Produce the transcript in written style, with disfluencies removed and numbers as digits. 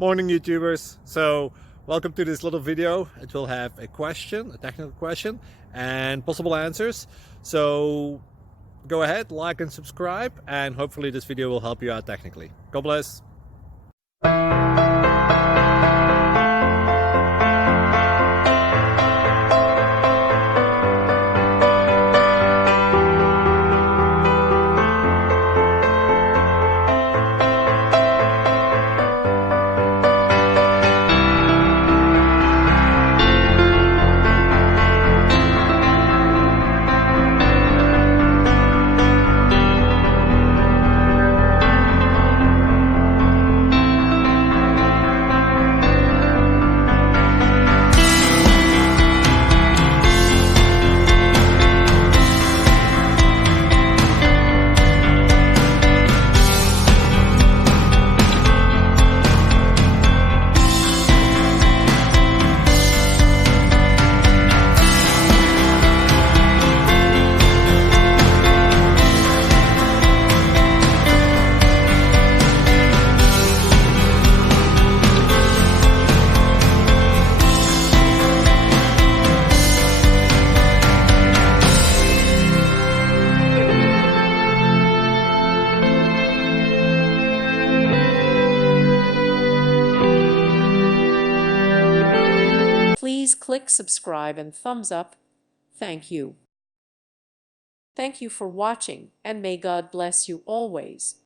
Morning YouTubers. So welcome to this little video. It will have a question, a technical question, and possible answers. So go ahead, like and subscribe, and hopefully this video will help you out technically. God bless. Please click subscribe and thumbs up. Thank you. Thank you for watching, and may God bless you always.